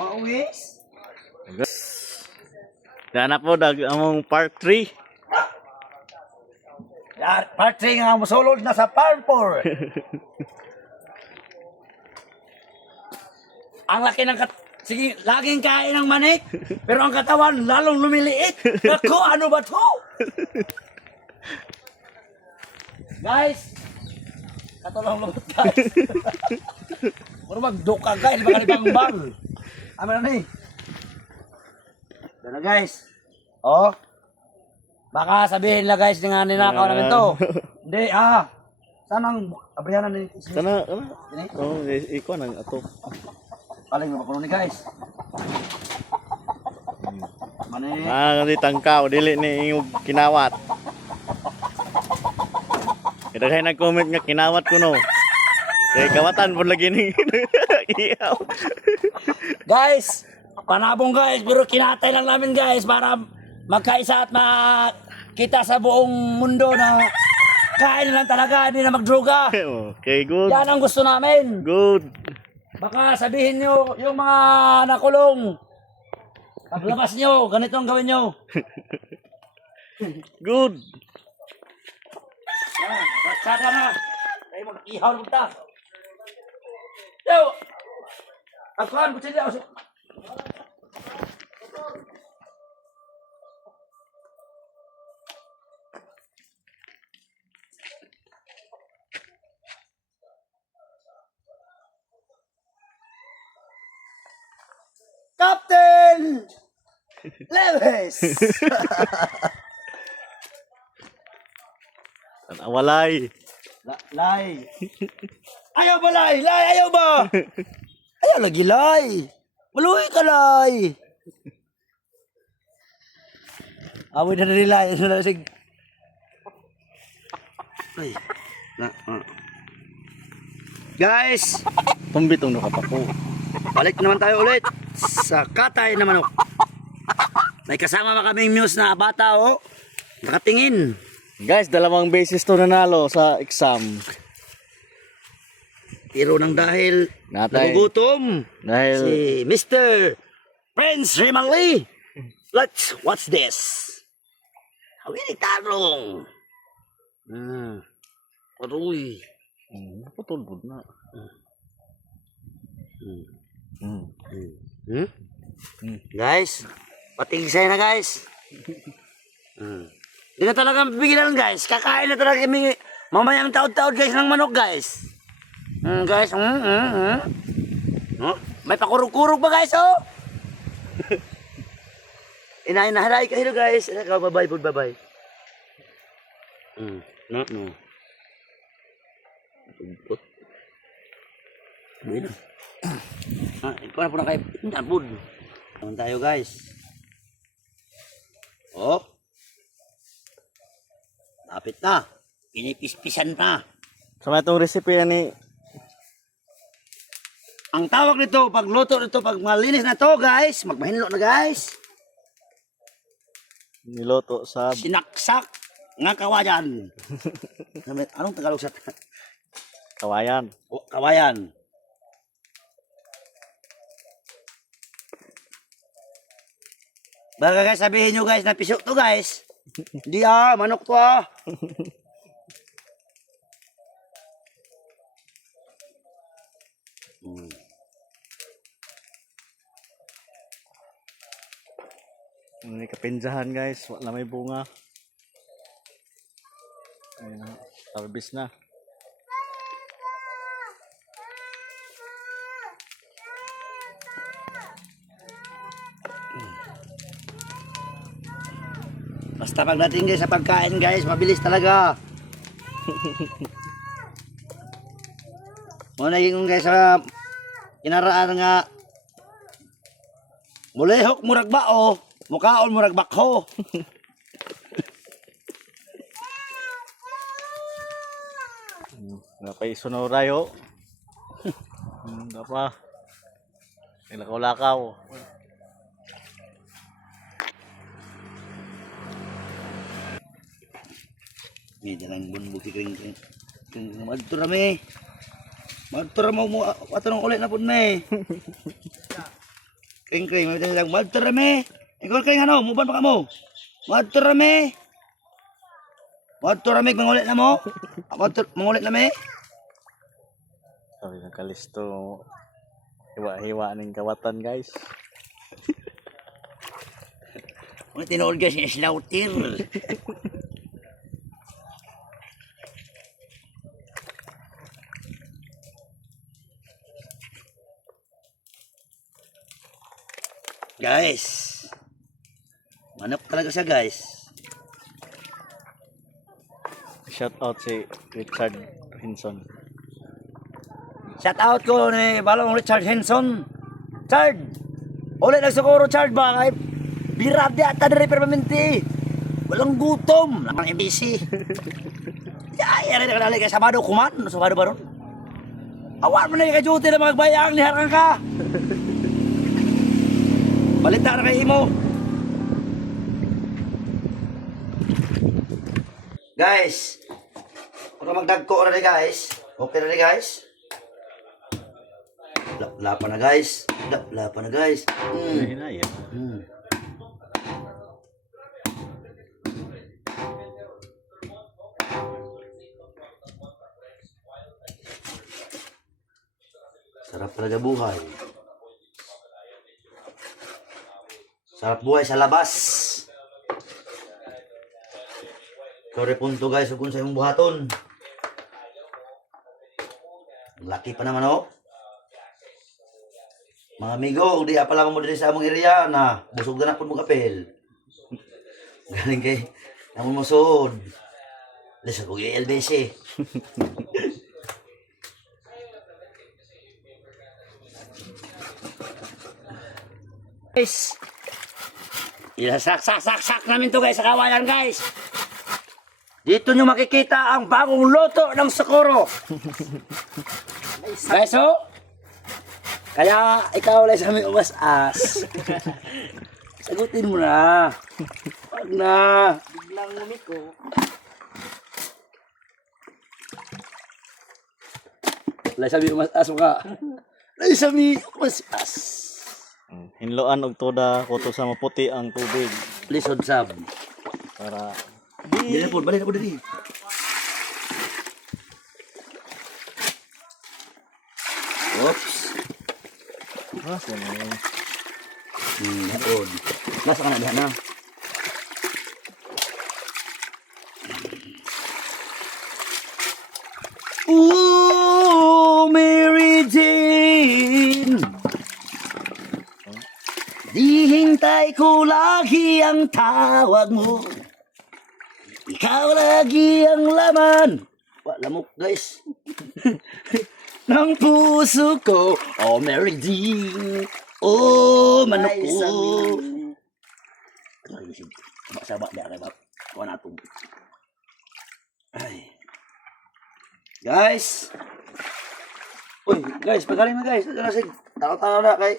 Mauwis? Yan na po, among part 3. Yan, part 3 nga musulod na sa farm 4. Ang laki ng sige, laging kain ng manik, pero ang katawan lalong lumiliit. Naku, ano ba to? Guys, katulong lumot guys. Puro magduka guys, baka libang-bang. Ama na ni. Yan na guys. Oh. Baka sabihin nila guys, nga ninakaw namin to. Hindi, saan ang abrihanan ni? Kana. Ini? Oh, iko nang ato. Paling mapakulo ni guys. Mani. Di tangkaw, dili ni ingog kinawat. Kadaghay nag-comment nga kinawat ko no. Kay kawatan pud lagi ni. Iyaw. Guys, panabong guys, pero kinatay lang namin guys para magkaisa at makita sa buong mundo na kain lang talaga, hindi na magdroga. Okay, good. Yan ang gusto namin. Good. Baka sabihin nyo, yung mga nakulong, paglabas nyo, ganito ang gawin nyo. Good. Batsada na. Tayo mag-ihaw na magta. Yo! Agkuhan, butsin niya. Captain Lewis! Walay. Lay! Ayaw ba, Lay? Lay, ayaw ba? Ayaw lagi, Lay! Maluhi ka, Lay! Amoy na rin, Lay. Ano na sig... Ay. Guys! Tumbitong no kapako. Balik naman tayo ulit sa katay na manok. May kasama ba kaming muse na bata, oh? Nakatingin. Guys, dalawang beses to nanalo sa exam. Pero nang dahil Natay. nagugutom Dahil si Mr. Prince Rimanli. Let's watch this. Hawili tarong. Aroy. naputol pud na. Guys, patigsay na guys. Hindi na talaga pigilan guys. Kakain na talaga kami mamayang taod-taod guys ng manok guys. Guys, may pakurog-kurog ba guys oh? Inahalay kayo guys. Babay po, babay. No. Tumpot. Bueno. Ikaw na po na kayo. Napod. Naman tayo guys. Oh. Lapit na. Pinipispisan na. Sa may itong recipe ni Ang tawag nito, pagluto nito, pag malinis na to guys, magmahinlo na guys. niloto sa Sinaksak nga kawayan. Anong Tagalog sa kawayan. kawayan? Baka guys, sabihin nyo guys na piso to guys. Hindi manok to May kapinjahan guys, wala may bunga. Ayun, harvest na. Basta pagdating guys sa pagkain guys, mabilis talaga. Muna yung guys sa kinaraan nga mulehok murag bao, mukaon murag bakho. Napay sonorayo. Apa? Lakaw-lakaw. May dalang bunbuki kring madtura me. Madtura mo ato nang ulit na pud me. Kring-kring, may lang, madto rame. Ikaw kring ano, muban pa ka mo. Madto rame. Madto rame, mangulit na mo. Madto, mangulit na me. Sabi ng kalisto. Hiwa-hiwa ng kawatan guys. Mga tinuod guys, yung slaughter. Guys, manap talaga siya guys. Shout out si Richard Hinson. Shout out ko ni Balong Richard Henson. Chard, ulit lang siguro Chard ba? Kay birad di ata dari permanente. Walang gutom. Namang MBC. Yari na kanali kay Sabado kuman. Sabado ba ron? Awan mo na yung kajuti na mga bayang ni Harang ka. Balita na kay Imo. Guys, kung magdagko na rin guys. Okay na rin guys. Lapa na guys. Lapa na guys. Hinaya. Sarap talaga buhay. Sarap buhay sa labas. Sorry punto guys kung sa imong buhaton. Laki pa naman oh. Mga amigo, di pa lang mo din sa among area na busog na po mo kapel. Galing kay namon mo sud. Lesa ko LBC. Guys, sak namin to guys sa kawayan guys. Dito nyo makikita ang bagong loto ng Socorro. Guys, oh. Kaya ikaw lang sa aming umas-as. Sagutin mo na. Wag na. Biglang umiko. Lai sabi umas-as mo ka. Lai sabi umas-as. Hinloan og toda kuto sa maputi ang tubig Lisod sab. para Dili na po, balik na po dali. Oops. sino. Naon. Nasa ka na diha na. Ooh, Mary Jane. Di hintay ko lagi ang tawag mo. Ikaw lagi ang laman. Wala mo guys. Ng puso ko. Oh, Mary Jane. Oh, manok ko. Sabak dia kay bab. Kuha na ito. Ay. Guys. Uy, guys, pagaling na guys. Tawa-tawa na kay.